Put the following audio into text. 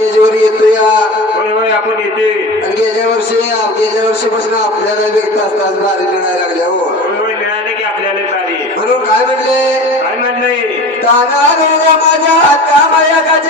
स्टेजवर येतो या होय होय आपण येते आणि गेल्या वर्षी गेल्या वर्षीपासून आपल्याला एक तास तास बारी मिळायला लागल्या हो. होय होय मिळाले की आपल्याला बारी. म्हणून काय म्हणले? काय म्हणलंय ताना गेल्या माझ्या माया गाच्या